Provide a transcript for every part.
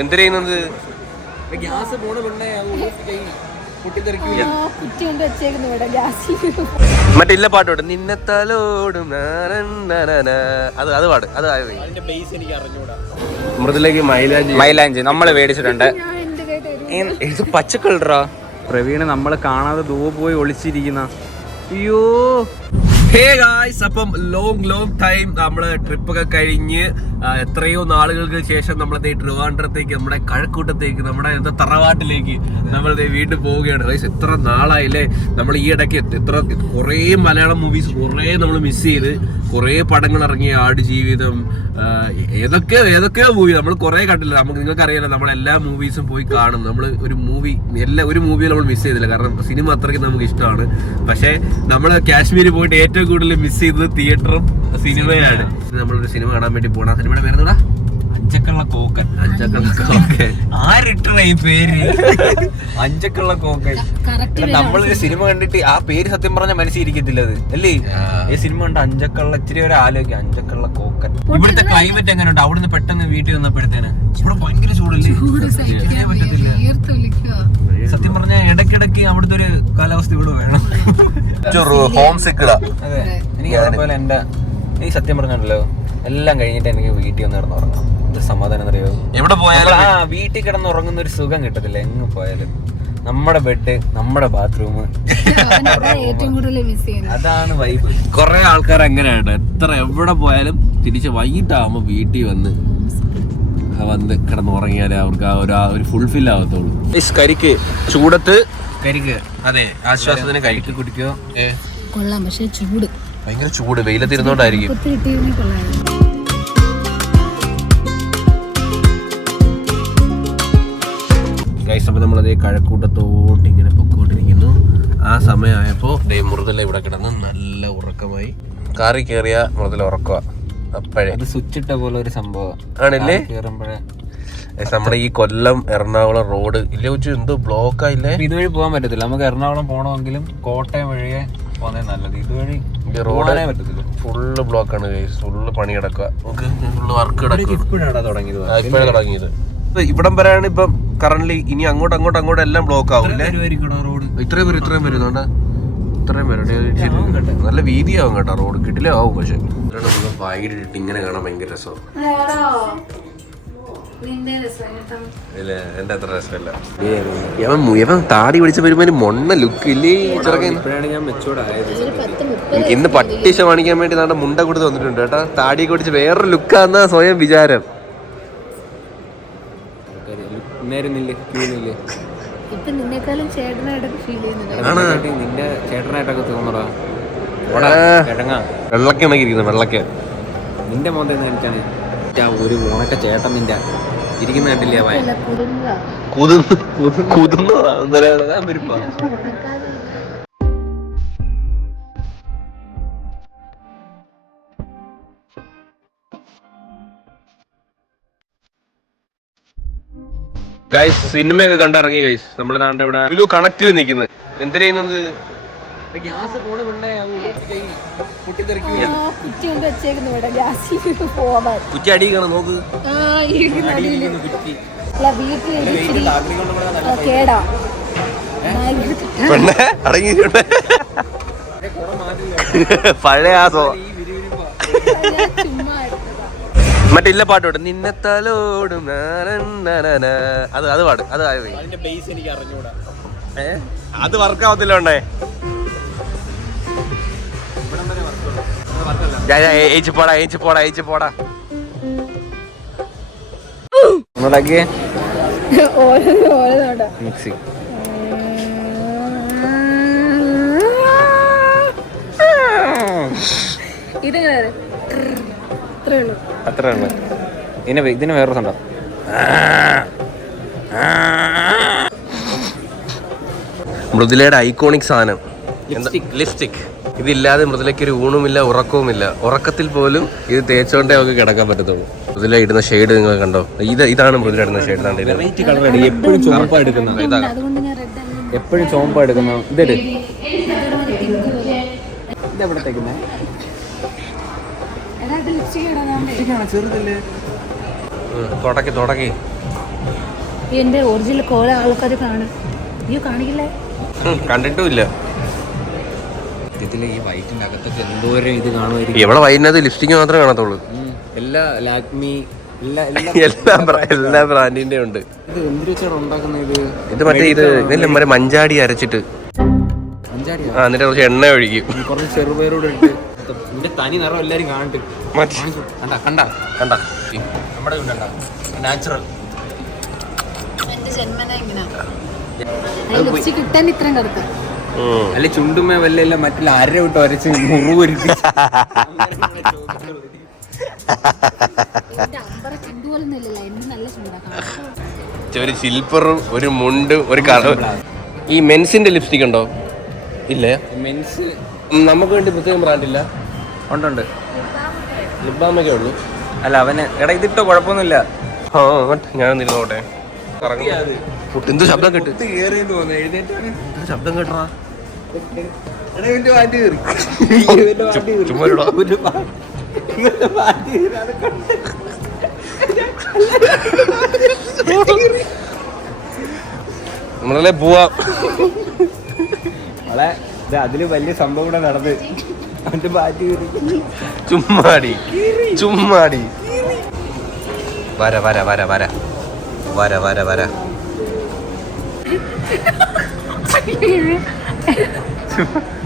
എന്തിനാ ചെയ്യുന്നത്? ഗ്യാസ് പോണ പെണ്ണേ മറ്റില്ല പാട്ടോട്ട് നിന്നത്താലോടും അത് അത് പാട് അത് മൃദുലേക്ക് മൈലാഞ്ചി നമ്മള് മേടിച്ചിട്ടുണ്ട്. ഇത് പച്ചക്കളറാ. പ്രവീണ് നമ്മള് കാണാതെ ദൂ പോയി ഒളിച്ചിരിക്കുന്ന. അയ്യോ ഹേ ഗായ്സ്, അപ്പം ലോങ് ടൈം നമ്മള് ട്രിപ്പൊക്കെ കഴിഞ്ഞ് എത്രയോ നാളുകൾക്ക് ശേഷം നമ്മളെ ട്രിവാൻഡ്രത്തേക്ക്, നമ്മുടെ കഴക്കൂട്ടത്തേക്ക്, നമ്മുടെ എന്താ തറവാട്ടിലേക്ക് നമ്മൾ വീണ്ടും പോവുകയാണ്. ഗായ്സ്, എത്ര നാളായില്ലേ നമ്മൾ ഈ ഇടയ്ക്ക് കുറേ മലയാളം മൂവീസ് കുറേ നമ്മൾ മിസ് ചെയ്ത്. കുറേ പടങ്ങൾ ഇറങ്ങിയ ആടുജീവിതം, ഏതൊക്കെയോ മൂവി നമ്മൾ കുറേ കണ്ടില്ല. നിങ്ങൾക്ക് അറിയാലോ, നമ്മളെല്ലാ മൂവീസും പോയി കാണും. നമ്മൾ ഒരു മൂവിയും നമ്മൾ മിസ് ചെയ്തില്ല, കാരണം സിനിമ അത്രയ്ക്ക് നമുക്ക് ഇഷ്ടമാണ്. പക്ഷേ നമ്മൾ കാശ്മീർ പോയിട്ട് ഏറ്റവും കൂടുതൽ മിസ് ചെയ്തത് തിയേറ്ററും സിനിമയാണ്. നമ്മളൊരു സിനിമ കാണാൻ വേണ്ടി പോണ. സിനിമയുടെ പേരെന്താ? അഞ്ചക്കുള്ള കോക്കൻ. ആരിട്ടണ ഈ പേര്? അഞ്ചക്കുള്ള കോക്കൻ. നമ്മളൊരു സിനിമ കണ്ടിട്ട് ആ പേര് സത്യം പറഞ്ഞാൽ മനസ്സിരിക്കത്തില്ല അത് അല്ലേ? ഈ സിനിമ കണ്ട് അഞ്ചക്കുള്ള ഇച്ചിരി ഒരു ആലോചിക്കാം. അഞ്ചക്കുള്ള കോക്കൻ. ഇവിടുത്തെ ക്ലൈമറ്റ് എങ്ങനെയുണ്ട്? അവിടുന്ന് പെട്ടെന്ന് വീട്ടിൽ വന്നപ്പോഴത്തേന് ഇവിടെ ഭയങ്കര ചൂടല്ലേ? പറ്റത്തില്ല സത്യം പറഞ്ഞാൽ. ഇടയ്ക്കിടയ്ക്ക് അവിടുത്തെ ഒരു കാലാവസ്ഥ ഇവിടെ വേണം. ഹോം സിക്കടാ. അതെ, എനിക്ക് അതുപോലെ ഈ സത്യം പറഞ്ഞല്ലോ, എല്ലാം കഴിഞ്ഞിട്ട് എനിക്ക് വീട്ടിൽ വന്ന് കിടന്നുറങ്ങണം. ഒരു സമാധാനം അറിയോ? എവിടെ പോയാലും വീട്ടിൽ കിടന്നുറങ്ങുന്ന ഒരു സുഖം കിട്ടത്തില്ല എങ്ങ് പോയാലും. നമ്മുടെ ബെഡ്, നമ്മുടെ ബാത്റൂം, അതാണ് വൈബ്. കുറെ ആൾക്കാർ അങ്ങനെയാണ്. എവിടെ പോയാലും തിരിച്ച് വൈകിട്ടാകുമ്പോ വീട്ടിൽ വന്ന് കിടന്നുറങ്ങിയാലേ അവർക്ക് ആ ഒരു ഫുൾഫിൽ ആവത്തുള്ളൂ. കരിക്ക് ചൂടത്ത് കരിക്ക്. അതെ, ആശ്വാസത്തിന് കരിക്ക് കുടിക്കോ? കൊള്ളാം, പക്ഷെ ചൂട് ഭയങ്കര ചൂട്. വെയിലത്തിരുന്നോണ്ടായിരിക്കും. അപ്പൊ നമ്മളതേ കഴക്കൂട്ടത്തോട്ട് ഇങ്ങനെ പൊക്കോണ്ടിരിക്കുന്നു. ആ സമയമായപ്പോ മൃദുല ഇവിടെ കിടന്ന് നല്ല ഉറക്കമായി. കാറി കയറിയ മൃദുല ഉറക്കുക. അപ്പോഴേ സ്വിച്ച് ഇട്ട പോലെ ഒരു സംഭവം ആണല്ലേ കേറുമ്പോഴേ. നമ്മുടെ ഈ കൊല്ലം എറണാകുളം റോഡ് ഇല്ലേ വെച്ചു എന്തോ ബ്ലോക്ക് ആയില്ലേ? ഇതുവഴി പോകാൻ പറ്റത്തില്ല. നമുക്ക് എറണാകുളം പോകണമെങ്കിലും കോട്ടയം വഴിയെ പോകുന്നേ നല്ലത്. ഇതുവഴി റോഡ് പറ്റത്തില്ല, ഫുള്ള് ബ്ലോക്ക് ആണ്. ഫുള്ള് പണി കിടക്കുക. വർക്ക് ഇപ്പോഴാണ് തുടങ്ങിയത്. ഇവിടം വരെയാണ് ഇപ്പം കറന്റ്. ഇനി അങ്ങോട്ട് എല്ലാം ബ്ലോക്ക് ആവില്ലേ? ഇത്രയും വരുന്നുണ്ട്. ഇത്രയും പേര് നല്ല വീതിയാവും കേട്ടോ. റോഡ് കിട്ടില്ല ആവും. പക്ഷെ വൈകിട്ട് ഇങ്ങനെ കാണാൻ ഭയങ്കര രസമാണ്. എന്റെ അത്ര രസമല്ല. ഇവൻ താടി പിടിച്ച വരുമ്പോ മൊണ്ണ ലുക്ക് ഇല്ലേ ചെറുക്കൻ. ഇന്ന് പട്ടിഷ കാണിക്കാൻ വേണ്ടി നാട്ടെ മുണ്ട കൊടുത്ത് വന്നിട്ടുണ്ട് കേട്ടാ. താടി പിടിച്ച് വേറൊരു ലുക്കാന്നാ സ്വയം വിചാരം. നിന്റെ ചേട്ടനായിട്ടൊക്കെ തോന്നടാ. വെള്ളക്കിണക്കിരിക്കുന്നു. വെള്ളക്ക നിന്റെ മോന്തെ എനിക്കാണ് ഒരു ഉണക്ക ചേട്ടൻ നിന്റെ ഇരിക്കുന്ന കണ്ടില്ലേ? ഗൈസ്, സിനിമയൊക്കെ കണ്ടിറങ്ങി ഗൈസ്. നമ്മുടെ നാട്ടിൽ ഇവിടെ കണക്റ്റിൽ നിൽക്കുന്നത്. എന്തിനാ ചെയ്യുന്നത്? ഗ്യാസ് പോണ പെണ്ണേ കുറ്റി അടിക്കണം നോക്ക്. പെണ്ണെ അടങ്ങിയിട്ടുണ്ട്. പഴയ ആസോ മറ്റില്ല പാട്ടോട്ട് നിന്നത്താലോടും അത് അത് പാട് അത് അത് വർക്കാവത്തില്ല. ഉണ്ടേ പോടാ. മിക്സി അത്രേ ഉള്ളു. ഇതിന് വേറെ ഉണ്ടോ? മൃദുലയുടെ ഐക്കോണിക് സാധനം ലിപ്സ്റ്റിക്. ഇതില്ലാതെ മൃദുലയ്ക്ക് ഒരു ഊണുമില്ല, ഉറക്കവുമില്ല. ഉറക്കത്തിൽ പോലും ഇത് തേച്ചോണ്ടേ അവർക്ക് കിടക്കാൻ പറ്റത്തുള്ളൂ. മൃദുല ഇടുന്ന ഷെയ്ഡ് നിങ്ങൾ കണ്ടോ? ഇതാണ് മൃദുല ഇടുന്ന ഷെയ്ഡ്. എപ്പോഴും ചോമ്പാ എടുക്കുന്ന ഇതെടു. ഇതെവിടത്തേക്കുന്ന തുടക്കി എന്റെ ഒറിജിനൽ കോല ആൾക്കാർ കാണും. അയ്യോ കാണിക്കില്ലേ? കണ്ടിട്ടുമില്ല. ഇതില് ഈ വൈറ്റിന്റെ അകത്തൊക്കെ എന്തോരം ഇത് കാണുമായിരിക്കും. ഇവിടെ വൈകുന്നേരത്ത് ലിപ്സ്റ്റിക് മാത്രമേ കാണത്തുള്ളൂ. എല്ലാ ലാക്മി എല്ലാ ബ്രാൻഡിന്റെ ഉണ്ട്. ഇത് എന്തിനു വെച്ചാണ് ഉണ്ടാക്കുന്നത്? ഇത് മറ്റേ ഇതല്ലേ മറ്റേ മഞ്ചാടി അരച്ചിട്ട് എന്നിട്ട് കുറച്ച് എണ്ണ ഒഴിക്കും. കുറച്ച് ചെറുപേരോട് ഇട്ട് ഇതിന്റെ തനി നിറം എല്ലാരും കാണട്ടെ. കണ്ട നമ്മുടെ നാച്ചുറൽ. എന്റെ ജന്മന ഇങ്ങനെ ലിപ്സ്റ്റിക് കിട്ടാൻ ഇത്രയും കറുത്ത അല്ലെ ചുണ്ടുമേ വല്ല മറ്റുള്ള അര വിട്ട് വരച്ച് മുറിവരുത്തി. ഒരു സിൽപ്പറും ഒരു മുണ്ടും ഒരു ഈ മെൻസിന്റെ ലിപ്സ്റ്റിക് ഉണ്ടോ? ഇല്ലേ. മെൻസ് നമുക്ക് വേണ്ടി പ്രത്യേകം ബ്രാൻഡില്ല. ഉണ്ട് ലിബാമൊക്കെ ഉള്ളു. അല്ല അവന് എടാ ഇതിട്ടോ കുഴപ്പമൊന്നുമില്ല. ഞാൻ നിന്നോട്ടെ. എന്ത് ശബ്ദം കേട്ട് ശബ്ദം കേട്ടാ ചുമ്മാ നമ്മളെ പോവാം. അതില് വലിയ സംഭവം കൂടെ നടന്ന് അവന്റെ ബാറ്റ് ചുമ്മാടി വര വര വര വര വര വര വര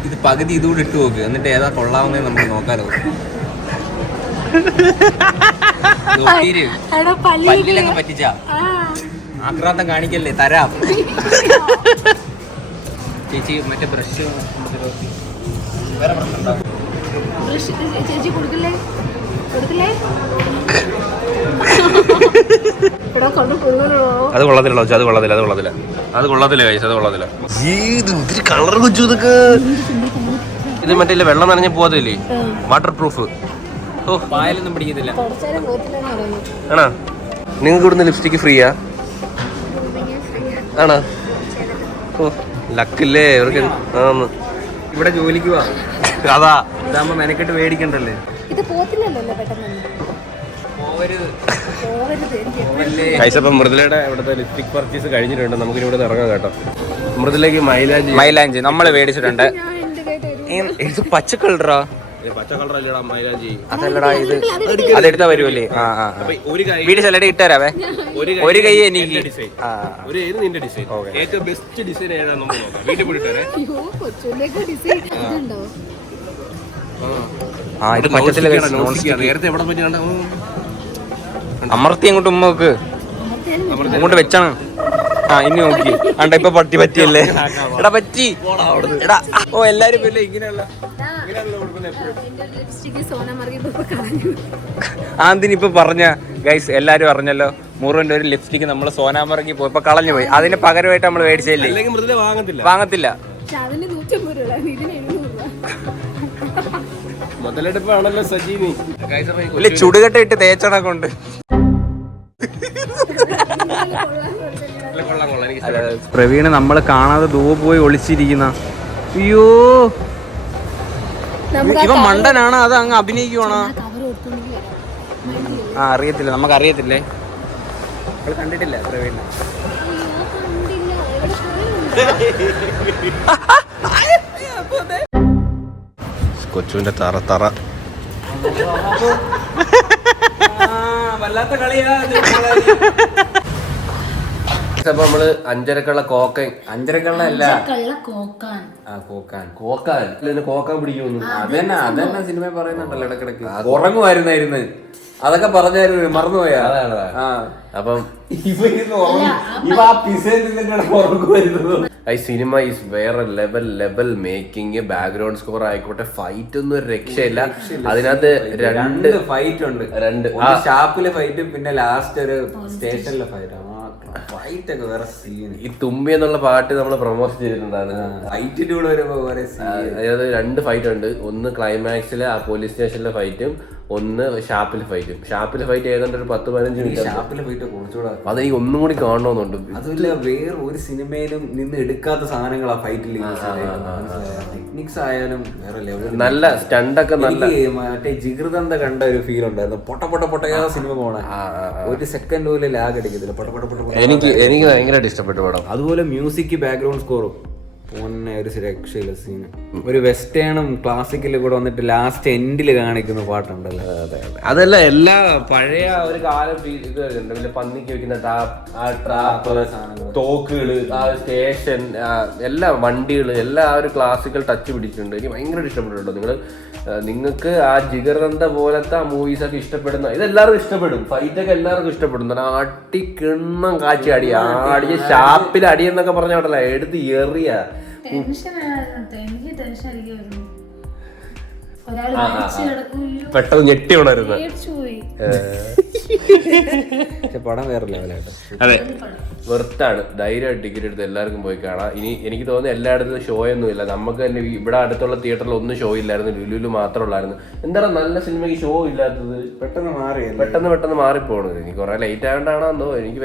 ഇത് പകുതി ഇതുകൂടെ ഇട്ട് നോക്ക്, എന്നിട്ട് ഏതാ കൊള്ളാവുന്നേ നമുക്ക് നോക്കാലോ. പല്ലിലൊക്കെ പറ്റിച്ചാ ആക്രാന്തം കാണിക്കല്ലേ, തരാം. ചേച്ചി മറ്റേ ബ്രഷ് വേറെ പ്രശ്നം ചേച്ചി കൊടുക്കില്ലേ? അത് കൊള്ളത്തില്ല. കളർ കൊച്ചു ഇതൊക്കെ. ഇത് മറ്റേ വെള്ളം നനഞ്ഞ പോവാതില്ലേ, വാട്ടർ പ്രൂഫ്. ഓ പായലൊന്നും പിടിക്കത്തില്ല. ആണോ? നിങ്ങൾക്ക് ഇവിടുന്ന് ലിപ്സ്റ്റിക് ഫ്രീയാ? ആണോ? ഓ ലക്കില്ലേ ഇവർക്ക്. ഇവിടെ ജോലിക്ക് പോവാ. അതാ ഇതാകുമ്പോ മെനക്കെട്ട് മേടിക്കണ്ടല്ലേ. ഇത് പോത്തില്ലല്ലോ പെട്ടെന്ന്. കൈസപ്പം മൃദുലയുടെ ഇവിടുത്തെ ലിപ്സ്റ്റിക് പർച്ചേസ് കഴിഞ്ഞിട്ടുണ്ട്. നമുക്കിനി ഇവിടെ ഇറങ്ങാം കേട്ടോ. മൃദുലയ്ക്ക് മൈലാഞ്ചി നമ്മൾ മേടിച്ചിട്ടുണ്ട്. ഇത് പച്ച കളറാ? പച്ച കളർ അല്ലടാ മൈലാഞ്ചി. അതല്ലടാ ഇത് അതെടുത്താ വരുമല്ലേ. വീട് ചിലടെ ഇട്ടാരാവേ. ഒരു കൈ എനിക്ക് നിന്റെ ഡിസൈൻ ഏറ്റവും ബെസ്റ്റ് ഡിസൈൻ ഏതാണെന്ന് നമുക്ക് നോക്കാം. വീട്ടിൽ പോയിട്ടേ. ഇത് പറ്റത്തില്ല. നേരത്തെ എവിടെ പറ്റി കണ്ട അമർത്തി അങ്ങോട്ട് ഉമ്മക്ക് അങ്ങോട്ട് വെച്ചാണ്. ഇനി നോക്കി അണ്ട ഇപ്പൊ പറ്റിയല്ലേ. എടാ പറ്റി എടാ. ഓ എല്ലാരും ഇങ്ങനെയുള്ള ആന്തിനിപ്പൊ പറഞ്ഞ ഗൈസ് എല്ലാരും അറിഞ്ഞല്ലോ. മുറുവിന്റെ ഒരു ലിപ്സ്റ്റിക് നമ്മള് സോനാമർഗി പോയപ്പോ കളഞ്ഞു പോയി. അതിന് പകരമായിട്ട് നമ്മൾ മേടിച്ചില്ലേ. വാങ്ങത്തില്ല. മുതലെടുപ്പാണല്ലോ സജീവി. ചുടുകട്ട ഇട്ട് തേച്ചണ കൊണ്ട് പ്രവീണ് നമ്മള് കാണാതെ ദൂരെ പോയി ഒളിച്ചിരിക്കുന്ന. അയ്യോ ഇവ മണ്ടനാണ് അത് അങ്ങ് അഭിനയിക്കുവാണോ? അറിയത്തില്ല, നമുക്ക് അറിയത്തില്ലേ. കണ്ടിട്ടില്ല പ്രവീണ്. കൊച്ചുവിന്റെ തറ വല്ലാത്ത കളിയാ. അപ്പൊ നമ്മള് അഞ്ചരക്കുള്ള കോക്കൻ. അഞ്ചരക്കള്ള അല്ല കോക്കാൻ പിടിക്കുന്നു. അതന്നെ സിനിമ പറയുന്നുണ്ടല്ലോ ഇടക്കിടക്ക്. ഉറങ്ങുമായിരുന്നു. അതൊക്കെ പറഞ്ഞായിരുന്നു, മറന്നുപോയാ. അപ്പം ഈ സിനിമ ഈസ് വേറെ ലെവൽ മേക്കിംഗ്, ബാക്ക്ഗ്രൗണ്ട് സ്കോർ ആയിക്കോട്ടെ, ഫൈറ്റ് ഒന്നും ഒരു രക്ഷയില്ല. അതിനകത്ത് രണ്ട് ഫൈറ്റ് ഉണ്ട്. ഷാപ്പിലെ ഫൈറ്റും പിന്നെ ലാസ്റ്റ് ഒരു സ്റ്റേഷനിലെ ഫൈറ്റ്. ഫൈറ്റ് ഒക്കെ വേറെ സീൻ. ഈ തുമ്പി എന്നുള്ള പാട്ട് നമ്മൾ പ്രൊമോഷൻ ചെയ്തിട്ടുണ്ടാണ്. ഫൈറ്റിന്റെ കൂടെ വരുമ്പോ വേറെ സീൻ. അതായത് രണ്ട് ഫൈറ്റ് ഉണ്ട്. ഒന്ന് ക്ലൈമാക്സിലെ ആ പോലീസ് സ്റ്റേഷനിലെ ഫൈറ്റും ഒന്ന് ഷാപ്പിൽ ഫൈറ്റ് ഏതാണ്ട് ഒരു 10-15 മിനിറ്റ്. ഷാപ്പിൽ പോയിട്ട് കുറച്ചുകൂടെ അതെനിക്ക് ഒന്നും കൂടി കാണണമെന്നുണ്ട്. അതുമില്ല, വേറെ ഒരു സിനിമയിലും നിന്ന് എടുക്കാത്ത സാധനങ്ങളാ ഫൈറ്റിൽ. ടെക്നിക്സ് ആയാലും വേറെ ലെവൽ. നല്ല സ്റ്റണ്ടൊക്കെ നല്ല. മറ്റേ ജിഗർദന്ത കണ്ട ഒരു ഫീൽ ഉണ്ടായിരുന്നു. പൊട്ടയാ സിനിമ പോണേ, ഒരു സെക്കൻഡ് പോലും ലാഗ് അടിക്കത്തില്ല. പൊട്ട. എനിക്ക് ഭയങ്കരമായിട്ട് ഇഷ്ടപ്പെട്ടു പടം. അതുപോലെ മ്യൂസിക്, ബാക്ക്ഗ്രൗണ്ട് സ്കോറും ഒരു രക്ഷയില്ല സീന്. ഒരു വെസ്റ്റേണും ക്ലാസിക്കലും കൂടെ വന്നിട്ട് ലാസ്റ്റ് എൻഡിൽ കാണിക്കുന്ന പാട്ടുണ്ടല്ലോ. അതല്ല എല്ലാ പഴയ ഒരു കാലം ഇത് വരുന്നുണ്ട്. പിന്നെ പന്നിക്ക് വെക്കുന്ന തോക്കുകള്, ആ സ്റ്റേഷൻ, എല്ലാ വണ്ടികള്, എല്ലാ ആ ഒരു ക്ലാസിക്കൽ ടച്ച് പിടിച്ചിട്ടുണ്ട്. എനിക്ക് ഭയങ്കരമായിട്ട് ഇഷ്ടപ്പെട്ടിട്ടുണ്ട്. നിങ്ങൾക്ക് ആ ജിഗർദന്ത പോലത്തെ ആ മൂവീസ് ഒക്കെ ഇഷ്ടപ്പെടുന്ന ഇതെല്ലാവർക്കും ഇഷ്ടപ്പെടും. ഫൈറ്റൊക്കെ എല്ലാവർക്കും ഇഷ്ടപ്പെടും. അടി കിണ്ണം കാച്ചി അടിയ ഷാപ്പിൽ അടിയെന്നൊക്കെ പറഞ്ഞോട്ടല്ല, എടുത്ത് എറിയ. പെട്ടെന്ന് ഞെട്ടി ഉണരുന്ന പടം വേറെ ലെവലായിട്ട്. അതെ, വെറുത്താണ്. ധൈര്യമായിട്ട് ടിക്കറ്റ് എടുത്ത് എല്ലാവർക്കും പോയി കാണാം. ഇനി എനിക്ക് തോന്നുന്നു എല്ലായിടത്തും ഷോ ഒന്നുമില്ല. നമുക്ക് തന്നെ ഇവിടെ അടുത്തുള്ള തിയേറ്ററിൽ ഒന്നും ഷോ ഇല്ലായിരുന്നു, ലുലുവിൽ മാത്രമേ ഉള്ളായിരുന്നു. എന്താണ് നല്ല സിനിമയ്ക്ക് ഷോ ഇല്ലാത്തത്? പെട്ടെന്ന് മാറിപ്പോണത്. എനിക്ക് കുറെ ലേറ്റ് ആയതുകൊണ്ടാണെന്നോ എനിക്ക്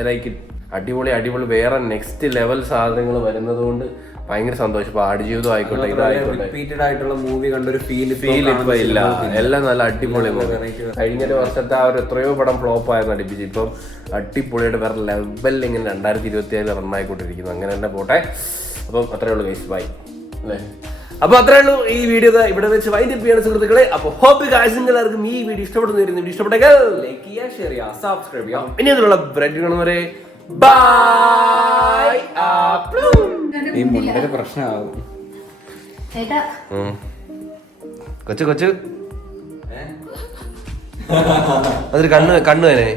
ഐ ലൈക്ക് ഇറ്റ്. അടിപൊളി വേറെ നെക്സ്റ്റ് ലെവൽ സാധനങ്ങൾ വരുന്നത് കൊണ്ട് ഭയങ്കര സന്തോഷം. ഇപ്പൊ ആടുജീവിതം ആയിക്കോട്ടെ, ഇതായിക്കോട്ടെ, റിപ്പീറ്റഡ് ആയിട്ടുള്ള മൂവി കണ്ടൊരു ഫീൽ ഇപ്പൊ ഇല്ല. എല്ലാം നല്ല അടിപൊളി മൂവി. കഴിഞ്ഞ വർഷത്തെ ആ ഒരു എത്രയോ പടം ഫ്ലോപ്പ് ആയിരുന്നു അടിപ്പിച്ച്. ഇപ്പം അടിപൊളിയായിട്ട് വേറെ ലെവലിൽ ഇങ്ങനെ 2024 റണ്ണായിക്കൊണ്ടിരിക്കുന്നു. അങ്ങനെ തന്നെ പോട്ടെ. അപ്പം അത്രേ ഉള്ളൂ ഗൈസ്, ബൈ അല്ലേ? അപ്പൊ അത്രേ ഉള്ളൂ ഈ വീഡിയോ ഇവിടെ വെച്ച് വൈൻഡപ്പ് ചെയ്യാണ് സുഹൃത്തുക്കളെ. അപ്പൊ ഹോപ്പ് ഗൈസ് എല്ലാവർക്കും ഈ വീഡിയോ ഇഷ്ടപ്പെടുന്നു. ഇഷ്ടപ്പെട്ടെങ്കിൽ ലൈക്ക് ചെയ്യുക, ഷെയർ ചെയ്യുക, സബ്സ്ക്രൈബ് ചെയ്യാം. ഇനി അതിലുള്ള ബ്രെഡ് കാണുന്നവരെ ബൈ. ഈ മുണ്ടൊരു പ്രശ്നമാകും. കൊച്ചു അതൊരു കണ്ണു തന്നെ.